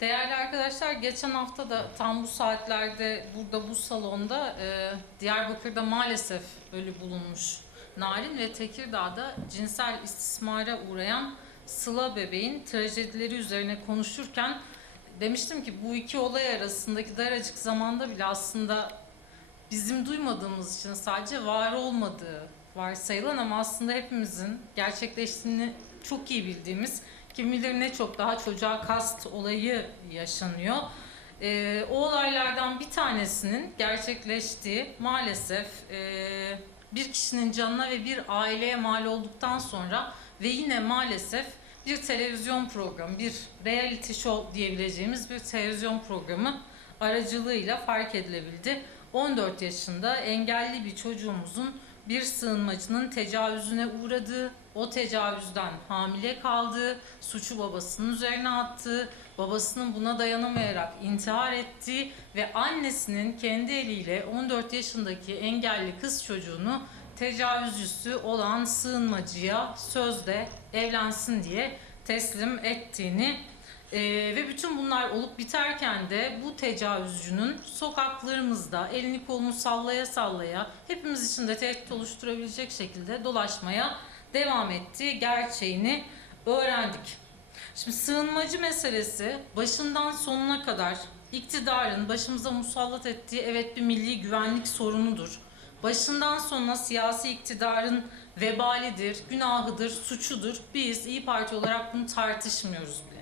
Değerli arkadaşlar, geçen hafta da tam bu saatlerde burada bu salonda e, Diyarbakır'da maalesef ölü bulunmuş Narin ve Tekirdağ'da cinsel istismara uğrayan Sıla bebeğin trajedileri üzerine konuşurken demiştim ki bu iki olay arasındaki daracık zamanda bile aslında bizim duymadığımız için sadece var olmadığı varsayılan ama aslında hepimizin gerçekleştiğini çok iyi bildiğimiz kim bilir ne çok daha çocuğa kast olayı yaşanıyor. Ee, o olaylardan bir tanesinin gerçekleştiği maalesef e, bir kişinin canına ve bir aileye mal olduktan sonra ve yine maalesef bir televizyon programı, bir reality show diyebileceğimiz bir televizyon programı aracılığıyla fark edilebildi. 14 yaşında engelli bir çocuğumuzun bir sığınmacının tecavüzüne uğradığı, o tecavüzden hamile kaldığı, suçu babasının üzerine attığı, babasının buna dayanamayarak intihar ettiği ve annesinin kendi eliyle 14 yaşındaki engelli kız çocuğunu tecavüzcüsü olan sığınmacıya sözde evlensin diye teslim ettiğini ee, ve bütün bunlar olup biterken de bu tecavüzcünün sokaklarımızda elini kolunu sallaya sallaya hepimiz için de tehdit oluşturabilecek şekilde dolaşmaya devam ettiği gerçeğini öğrendik. Şimdi sığınmacı meselesi başından sonuna kadar iktidarın başımıza musallat ettiği evet bir milli güvenlik sorunudur. Başından sonuna siyasi iktidarın vebalidir, günahıdır, suçudur. Biz İyi Parti olarak bunu tartışmıyoruz bile.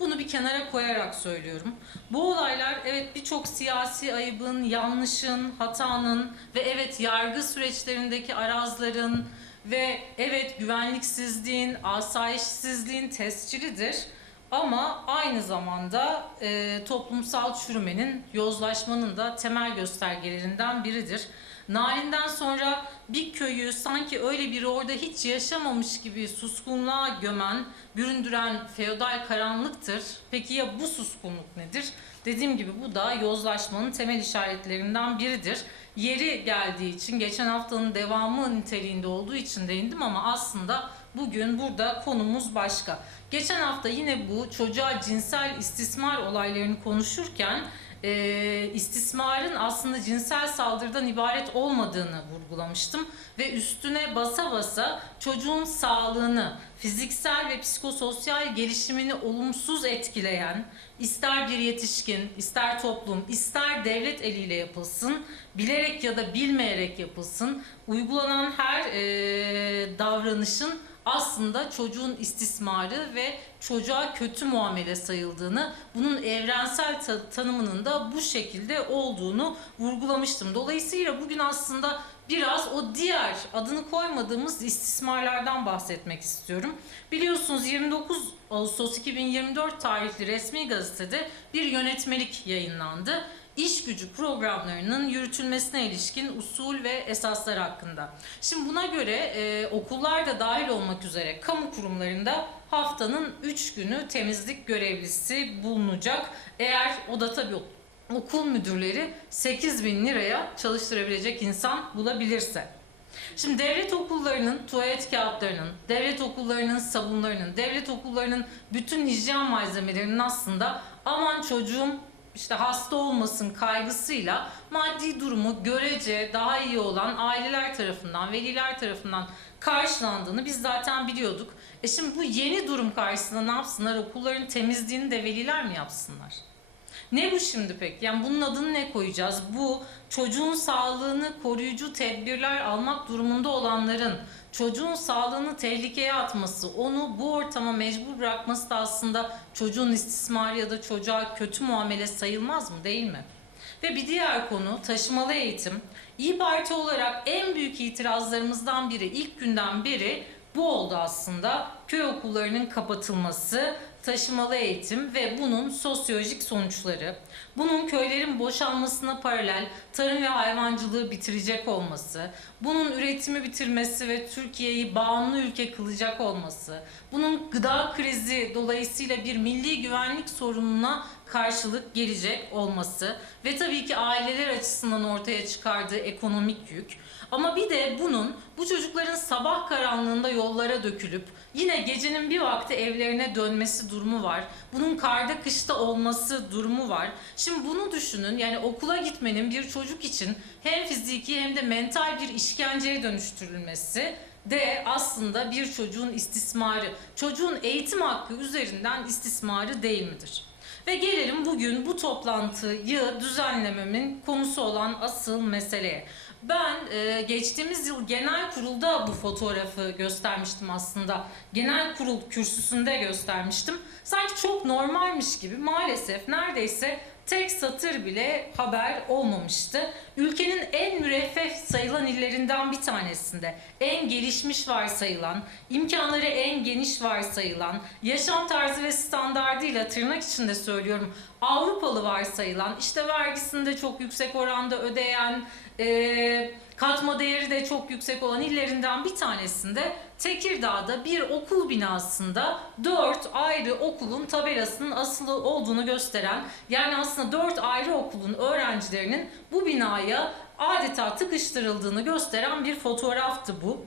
Bunu bir kenara koyarak söylüyorum. Bu olaylar evet birçok siyasi ayıbın, yanlışın, hatanın ve evet yargı süreçlerindeki arazların ve evet güvenliksizliğin, asayişsizliğin tescilidir. Ama aynı zamanda e, toplumsal çürümenin, yozlaşmanın da temel göstergelerinden biridir. Narin'den sonra bir köyü sanki öyle biri orada hiç yaşamamış gibi suskunluğa gömen, büründüren feodal karanlıktır. Peki ya bu suskunluk nedir? Dediğim gibi bu da yozlaşmanın temel işaretlerinden biridir. Yeri geldiği için, geçen haftanın devamı niteliğinde olduğu için değindim ama aslında bugün burada konumuz başka. Geçen hafta yine bu çocuğa cinsel istismar olaylarını konuşurken e, istismarın aslında cinsel saldırıdan ibaret olmadığını vurgulamıştım ve üstüne basa basa çocuğun sağlığını, fiziksel ve psikososyal gelişimini olumsuz etkileyen ister bir yetişkin, ister toplum, ister devlet eliyle yapılsın, bilerek ya da bilmeyerek yapılsın, uygulanan her e, davranışın aslında çocuğun istismarı ve çocuğa kötü muamele sayıldığını, bunun evrensel ta- tanımının da bu şekilde olduğunu vurgulamıştım. Dolayısıyla bugün aslında biraz o diğer adını koymadığımız istismarlardan bahsetmek istiyorum. Biliyorsunuz 29 Ağustos 2024 tarihli resmi gazetede bir yönetmelik yayınlandı iş gücü programlarının yürütülmesine ilişkin usul ve esaslar hakkında. Şimdi buna göre e, okullar da dahil olmak üzere kamu kurumlarında haftanın 3 günü temizlik görevlisi bulunacak. Eğer o da tabii okul müdürleri 8 bin liraya çalıştırabilecek insan bulabilirse. Şimdi devlet okullarının tuvalet kağıtlarının, devlet okullarının sabunlarının, devlet okullarının bütün hijyen malzemelerinin aslında aman çocuğum işte hasta olmasın kaygısıyla maddi durumu görece daha iyi olan aileler tarafından, veliler tarafından karşılandığını biz zaten biliyorduk. E şimdi bu yeni durum karşısında ne yapsınlar? Okulların temizliğini de veliler mi yapsınlar? Ne bu şimdi pek? Yani bunun adını ne koyacağız? Bu çocuğun sağlığını koruyucu tedbirler almak durumunda olanların çocuğun sağlığını tehlikeye atması, onu bu ortama mecbur bırakması da aslında çocuğun istismarı ya da çocuğa kötü muamele sayılmaz mı? Değil mi? Ve bir diğer konu taşımalı eğitim. İyi Parti olarak en büyük itirazlarımızdan biri ilk günden beri bu oldu aslında. Köy okullarının kapatılması, taşımalı eğitim ve bunun sosyolojik sonuçları. Bunun köylerin boşalmasına paralel tarım ve hayvancılığı bitirecek olması, bunun üretimi bitirmesi ve Türkiye'yi bağımlı ülke kılacak olması, bunun gıda krizi dolayısıyla bir milli güvenlik sorununa karşılık gelecek olması ve tabii ki aileler açısından ortaya çıkardığı ekonomik yük. Ama bir de bunun bu çocukların sabah karanlığında yollara dökülüp Yine gecenin bir vakti evlerine dönmesi durumu var. Bunun karda kışta olması durumu var. Şimdi bunu düşünün. Yani okula gitmenin bir çocuk için hem fiziki hem de mental bir işkenceye dönüştürülmesi de aslında bir çocuğun istismarı, çocuğun eğitim hakkı üzerinden istismarı değil midir? Ve gelelim bugün bu toplantıyı düzenlememin konusu olan asıl meseleye. Ben e, geçtiğimiz yıl genel kurulda bu fotoğrafı göstermiştim aslında. Genel kurul kürsüsünde göstermiştim. Sanki çok normalmiş gibi maalesef neredeyse tek satır bile haber olmamıştı. Ülkenin en müreffeh sayılan illerinden bir tanesinde, en gelişmiş varsayılan, imkanları en geniş varsayılan, yaşam tarzı ve standardıyla tırnak içinde söylüyorum Avrupalı varsayılan, işte vergisinde çok yüksek oranda ödeyen, e, katma değeri de çok yüksek olan illerinden bir tanesinde Tekirdağ'da bir okul binasında dört ayrı okulun tabelasının asılı olduğunu gösteren yani aslında dört ayrı okulun öğrencilerinin bu binaya adeta tıkıştırıldığını gösteren bir fotoğraftı bu.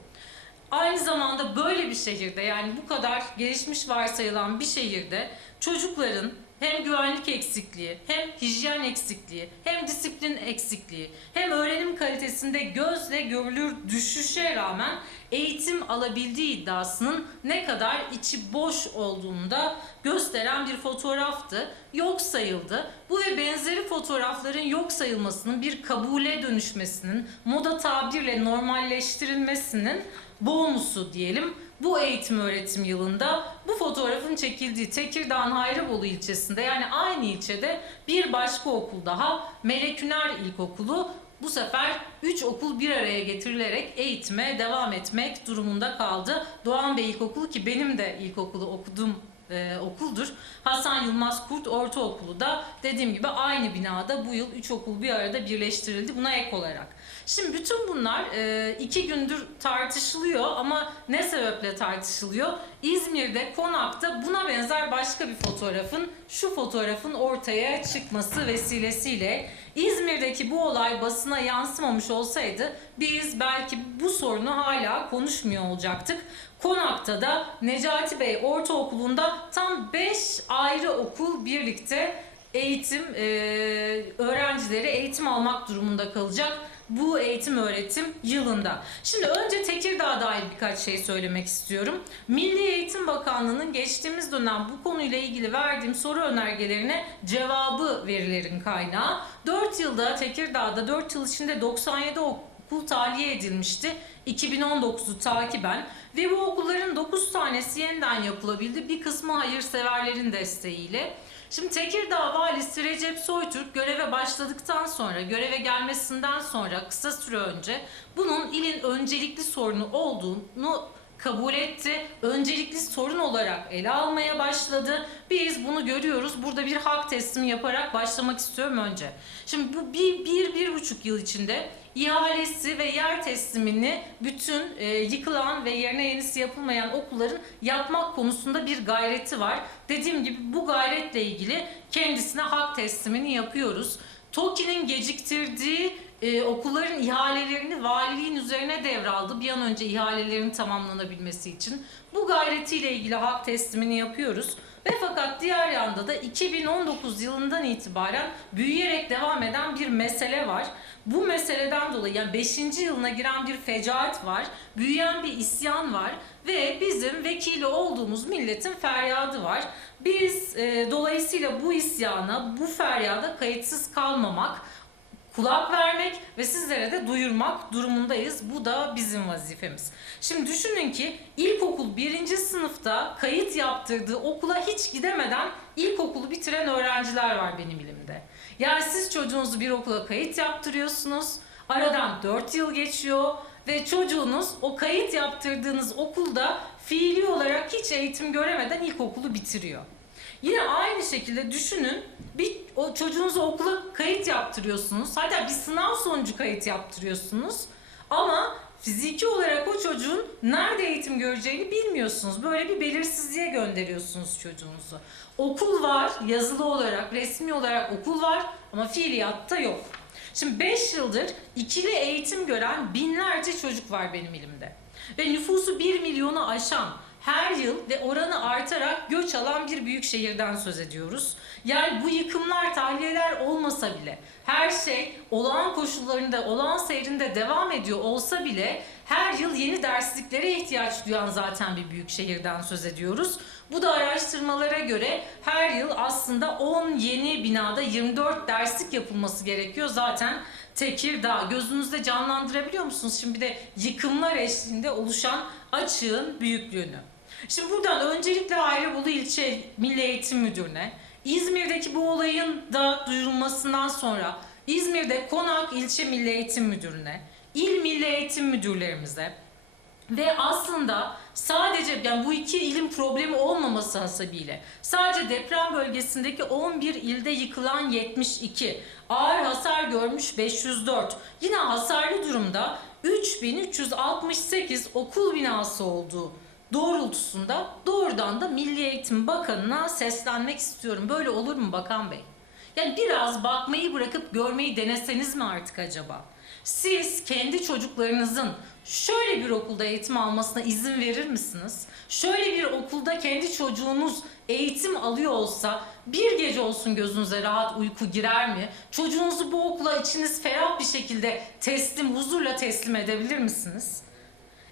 Aynı zamanda böyle bir şehirde yani bu kadar gelişmiş varsayılan bir şehirde çocukların hem güvenlik eksikliği, hem hijyen eksikliği, hem disiplin eksikliği, hem öğrenim kalitesinde gözle görülür düşüşe rağmen eğitim alabildiği iddiasının ne kadar içi boş olduğunu da gösteren bir fotoğraftı. Yok sayıldı. Bu ve benzeri fotoğrafların yok sayılmasının bir kabule dönüşmesinin, moda tabirle normalleştirilmesinin bonusu diyelim bu eğitim öğretim yılında bu fotoğrafın çekildiği Tekirdağ'ın Hayrabolu ilçesinde yani aynı ilçede bir başka okul daha Meleküner İlkokulu bu sefer 3 okul bir araya getirilerek eğitime devam etmek durumunda kaldı. Doğan Bey İlkokulu ki benim de ilkokulu okuduğum e, okuldur. Hasan Yılmaz Kurt Ortaokulu da dediğim gibi aynı binada bu yıl 3 okul bir arada birleştirildi buna ek olarak. Şimdi bütün bunlar e, iki gündür tartışılıyor ama ne sebeple tartışılıyor? İzmir'de konakta buna benzer başka bir fotoğrafın şu fotoğrafın ortaya çıkması vesilesiyle İzmir'deki bu olay basına yansımamış olsaydı biz belki bu sorunu hala konuşmuyor olacaktık. Konak'ta da Necati Bey Ortaokulu'nda tam 5 ayrı okul birlikte eğitim e, öğrencileri eğitim almak durumunda kalacak bu eğitim öğretim yılında. Şimdi önce Tekirdağ'a dair birkaç şey söylemek istiyorum. Milli Eğitim Bakanlığı'nın geçtiğimiz dönem bu konuyla ilgili verdiğim soru önergelerine cevabı verilerin kaynağı. 4 yılda Tekirdağ'da 4 yıl içinde 97 okul tahliye edilmişti. 2019'u takiben ve bu okulların 9 tanesi yeniden yapılabildi. Bir kısmı hayırseverlerin desteğiyle. Şimdi Tekirdağ valisi Recep Soytürk göreve başladıktan sonra, göreve gelmesinden sonra kısa süre önce bunun ilin öncelikli sorunu olduğunu kabul etti. Öncelikli sorun olarak ele almaya başladı. Biz bunu görüyoruz. Burada bir hak teslimi yaparak başlamak istiyorum önce. Şimdi bu bir, bir, bir buçuk yıl içinde ihalesi ve yer teslimini bütün e, yıkılan ve yerine yenisi yapılmayan okulların yapmak konusunda bir gayreti var. Dediğim gibi bu gayretle ilgili kendisine hak teslimini yapıyoruz. TOKİ'nin geciktirdiği e, okulların ihalelerini valiliğin üzerine devraldı. Bir an önce ihalelerin tamamlanabilmesi için. Bu gayretiyle ilgili hak teslimini yapıyoruz. Ve fakat diğer yanda da 2019 yılından itibaren büyüyerek devam eden bir mesele var. Bu meseleden dolayı yani 5. yılına giren bir fecaat var, büyüyen bir isyan var ve bizim vekili olduğumuz milletin feryadı var. Biz e, dolayısıyla bu isyana, bu feryada kayıtsız kalmamak, kulak vermek ve sizlere de duyurmak durumundayız. Bu da bizim vazifemiz. Şimdi düşünün ki ilkokul birinci sınıfta kayıt yaptırdığı okula hiç gidemeden ilkokulu bitiren öğrenciler var benim elimde. Yani siz çocuğunuzu bir okula kayıt yaptırıyorsunuz. Aradan 4 yıl geçiyor ve çocuğunuz o kayıt yaptırdığınız okulda fiili olarak hiç eğitim göremeden ilkokulu bitiriyor. Yine aynı şekilde düşünün bir o çocuğunuzu okula kayıt yaptırıyorsunuz. Hatta bir sınav sonucu kayıt yaptırıyorsunuz. Ama fiziki olarak o çocuğun nerede eğitim göreceğini bilmiyorsunuz. Böyle bir belirsizliğe gönderiyorsunuz çocuğunuzu. Okul var, yazılı olarak, resmi olarak okul var ama fiiliyatta yok. Şimdi 5 yıldır ikili eğitim gören binlerce çocuk var benim elimde. Ve nüfusu 1 milyonu aşan her yıl ve oranı artarak göç alan bir büyük şehirden söz ediyoruz. Yani bu yıkımlar, tahliyeler olmasa bile her şey olağan koşullarında, olağan seyrinde devam ediyor olsa bile her yıl yeni dersliklere ihtiyaç duyan zaten bir büyük şehirden söz ediyoruz. Bu da araştırmalara göre her yıl aslında 10 yeni binada 24 derslik yapılması gerekiyor. Zaten Tekirdağ gözünüzde canlandırabiliyor musunuz? Şimdi bir de yıkımlar eşliğinde oluşan açığın büyüklüğünü. Şimdi buradan öncelikle Ayrıbolu İlçe Milli Eğitim Müdürü'ne, İzmir'deki bu olayın da duyurulmasından sonra İzmir'de Konak İlçe Milli Eğitim Müdürü'ne, İl Milli Eğitim Müdürlerimize ve aslında sadece yani bu iki ilin problemi olmaması hasebiyle sadece deprem bölgesindeki 11 ilde yıkılan 72, ağır hasar görmüş 504, yine hasarlı durumda 3368 okul binası olduğu doğrultusunda doğrudan da Milli Eğitim Bakanı'na seslenmek istiyorum. Böyle olur mu Bakan Bey? Yani biraz bakmayı bırakıp görmeyi deneseniz mi artık acaba? Siz kendi çocuklarınızın şöyle bir okulda eğitim almasına izin verir misiniz? Şöyle bir okulda kendi çocuğunuz eğitim alıyor olsa bir gece olsun gözünüze rahat uyku girer mi? Çocuğunuzu bu okula içiniz ferah bir şekilde teslim, huzurla teslim edebilir misiniz?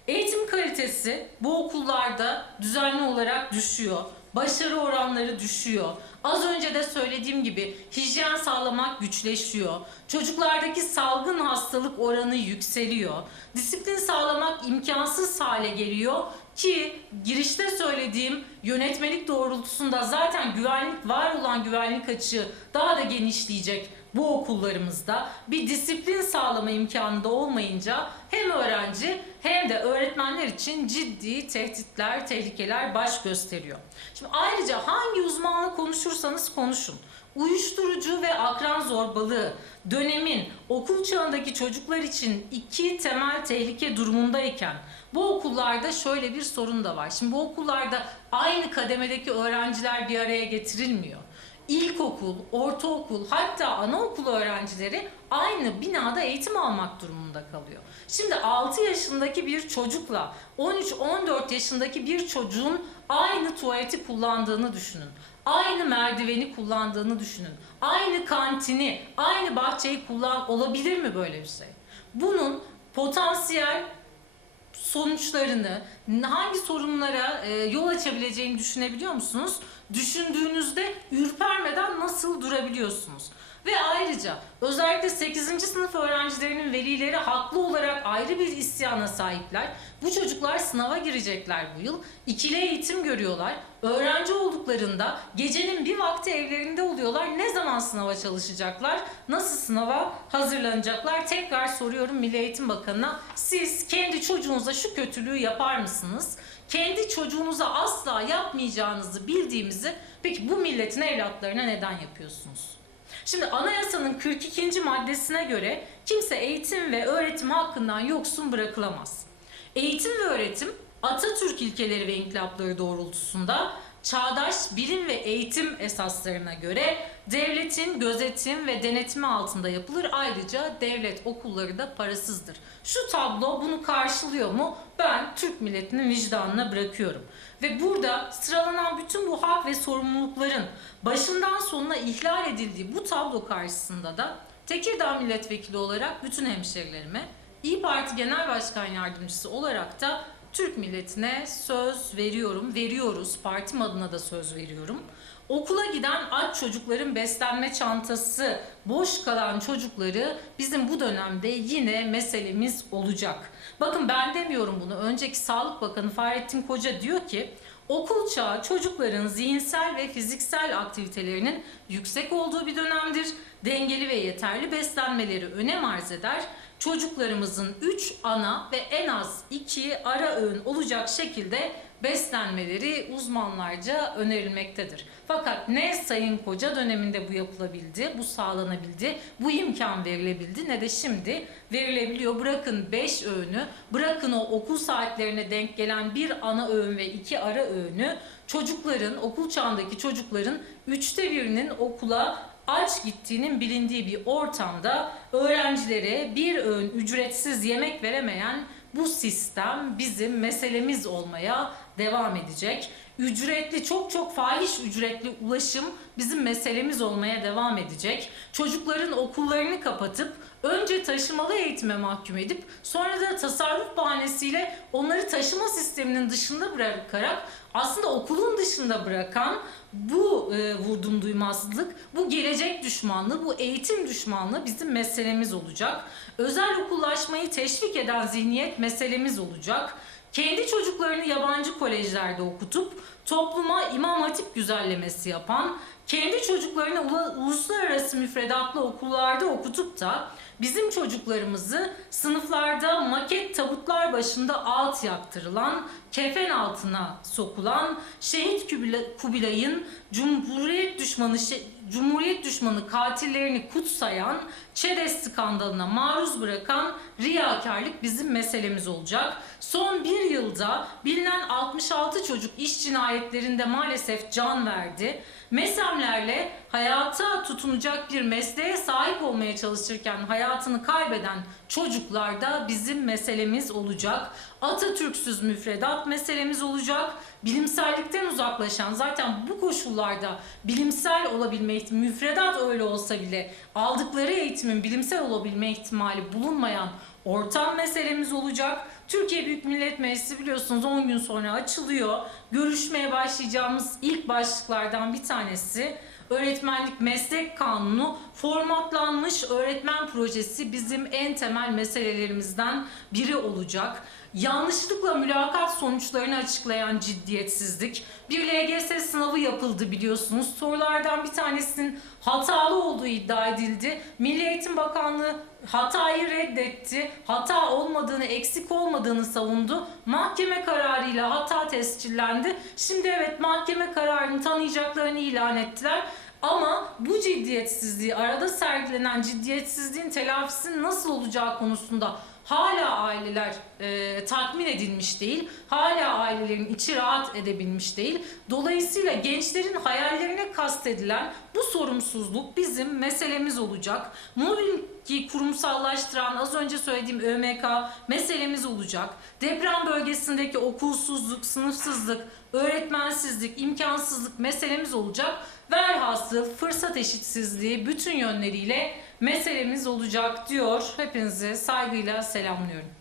Eğitim kalitesi bu okullarda düzenli olarak düşüyor. Başarı oranları düşüyor. Az önce de söylediğim gibi hijyen sağlamak güçleşiyor. Çocuklardaki salgın hastalık oranı yükseliyor. Disiplin sağlamak imkansız hale geliyor ki girişte söylediğim yönetmelik doğrultusunda zaten güvenlik var olan güvenlik açığı daha da genişleyecek bu okullarımızda bir disiplin sağlama imkanı da olmayınca hem öğrenci hem de öğretmenler için ciddi tehditler, tehlikeler baş gösteriyor. Şimdi ayrıca hangi uzmanlık konuşursanız konuşun. Uyuşturucu ve akran zorbalığı dönemin okul çağındaki çocuklar için iki temel tehlike durumundayken bu okullarda şöyle bir sorun da var. Şimdi bu okullarda aynı kademedeki öğrenciler bir araya getirilmiyor ilkokul, ortaokul hatta anaokulu öğrencileri aynı binada eğitim almak durumunda kalıyor. Şimdi 6 yaşındaki bir çocukla 13-14 yaşındaki bir çocuğun aynı tuvaleti kullandığını düşünün. Aynı merdiveni kullandığını düşünün. Aynı kantini, aynı bahçeyi kullan olabilir mi böyle bir şey? Bunun potansiyel sonuçlarını, hangi sorunlara e, yol açabileceğini düşünebiliyor musunuz? Düşündüğünüzde ürpermeden nasıl durabiliyorsunuz? Ve ayrıca özellikle 8. sınıf öğrencilerinin velileri haklı olarak ayrı bir isyana sahipler. Bu çocuklar sınava girecekler bu yıl. İkili eğitim görüyorlar. Öğrenci olduklarında gecenin bir vakti evlerinde oluyorlar. Ne zaman sınava çalışacaklar? Nasıl sınava hazırlanacaklar? Tekrar soruyorum Milli Eğitim Bakanı'na. Siz kendi çocuğunuza şu kötülüğü yapar mısınız? Kendi çocuğunuza asla yapmayacağınızı bildiğimizi peki bu milletin evlatlarına neden yapıyorsunuz? Şimdi anayasanın 42. maddesine göre kimse eğitim ve öğretim hakkından yoksun bırakılamaz. Eğitim ve öğretim Atatürk ilkeleri ve inkılapları doğrultusunda çağdaş bilim ve eğitim esaslarına göre devletin gözetim ve denetimi altında yapılır. Ayrıca devlet okulları da parasızdır. Şu tablo bunu karşılıyor mu? Ben Türk milletinin vicdanına bırakıyorum. Ve burada sıralanan bütün bu hak ve sorumlulukların başından sonuna ihlal edildiği bu tablo karşısında da Tekirdağ milletvekili olarak bütün hemşerilerime, İyi Parti Genel Başkan Yardımcısı olarak da Türk milletine söz veriyorum, veriyoruz. Partim adına da söz veriyorum. Okula giden aç çocukların beslenme çantası boş kalan çocukları bizim bu dönemde yine meselemiz olacak. Bakın ben demiyorum bunu. Önceki Sağlık Bakanı Fahrettin Koca diyor ki okul çağı çocukların zihinsel ve fiziksel aktivitelerinin yüksek olduğu bir dönemdir. Dengeli ve yeterli beslenmeleri önem arz eder çocuklarımızın 3 ana ve en az 2 ara öğün olacak şekilde beslenmeleri uzmanlarca önerilmektedir. Fakat ne Sayın Koca döneminde bu yapılabildi, bu sağlanabildi, bu imkan verilebildi ne de şimdi verilebiliyor. Bırakın 5 öğünü, bırakın o okul saatlerine denk gelen bir ana öğün ve iki ara öğünü çocukların, okul çağındaki çocukların üçte birinin okula aç gittiğinin bilindiği bir ortamda öğrencilere bir öğün ücretsiz yemek veremeyen bu sistem bizim meselemiz olmaya devam edecek. Ücretli, çok çok fahiş ücretli ulaşım bizim meselemiz olmaya devam edecek. Çocukların okullarını kapatıp önce taşımalı eğitime mahkum edip sonra da tasarruf bahanesiyle onları taşıma sisteminin dışında bırakarak aslında okulun dışında bırakan bu e, vurdum duymazlık, bu gelecek düşmanlığı, bu eğitim düşmanlığı bizim meselemiz olacak. Özel okullaşmayı teşvik eden zihniyet meselemiz olacak. Kendi çocuklarını yabancı kolejlerde okutup topluma imam hatip güzellemesi yapan, kendi çocuklarını uluslararası müfredatlı okullarda okutup da bizim çocuklarımızı sınıflarda maket tabutlar başında alt yaktırılan, kefen altına sokulan, şehit Kubilay'ın Cumhuriyet düşmanı Cumhuriyet düşmanı katillerini kutsayan, ÇEDES skandalına maruz bırakan riyakarlık bizim meselemiz olacak. Son bir yılda bilinen 66 çocuk iş cinayetlerinde maalesef can verdi. Mesemlerle hayata tutunacak bir mesleğe sahip olmaya çalışırken hayatını kaybeden çocuklar da bizim meselemiz olacak. Atatürk'süz müfredat meselemiz olacak. Bilimsellikten uzaklaşan zaten bu koşullarda bilimsel olabilme ihtimali, müfredat öyle olsa bile aldıkları eğitimin bilimsel olabilme ihtimali bulunmayan ortam meselemiz olacak. Türkiye Büyük Millet Meclisi biliyorsunuz 10 gün sonra açılıyor. Görüşmeye başlayacağımız ilk başlıklardan bir tanesi öğretmenlik meslek kanunu formatlanmış öğretmen projesi bizim en temel meselelerimizden biri olacak. Yanlışlıkla mülakat sonuçlarını açıklayan ciddiyetsizlik. Bir LGS sınavı yapıldı biliyorsunuz. Sorulardan bir tanesinin hatalı olduğu iddia edildi. Milli Eğitim Bakanlığı hatayı reddetti. Hata olmadığını, eksik olmadığını savundu. Mahkeme kararıyla hata tescillendi. Şimdi evet mahkeme kararını tanıyacaklarını ilan ettiler. Ama bu ciddiyetsizliği, arada sergilenen ciddiyetsizliğin telafisinin nasıl olacağı konusunda hala aileler e, tatmin edilmiş değil. Hala ailelerin içi rahat edebilmiş değil. Dolayısıyla gençlerin hayallerine kastedilen bu sorumsuzluk bizim meselemiz olacak. Mobbingi kurumsallaştıran az önce söylediğim ÖMK meselemiz olacak. Deprem bölgesindeki okulsuzluk, sınıfsızlık, öğretmensizlik, imkansızlık meselemiz olacak. Velhasıl fırsat eşitsizliği bütün yönleriyle meselemiz olacak diyor. Hepinizi saygıyla selamlıyorum.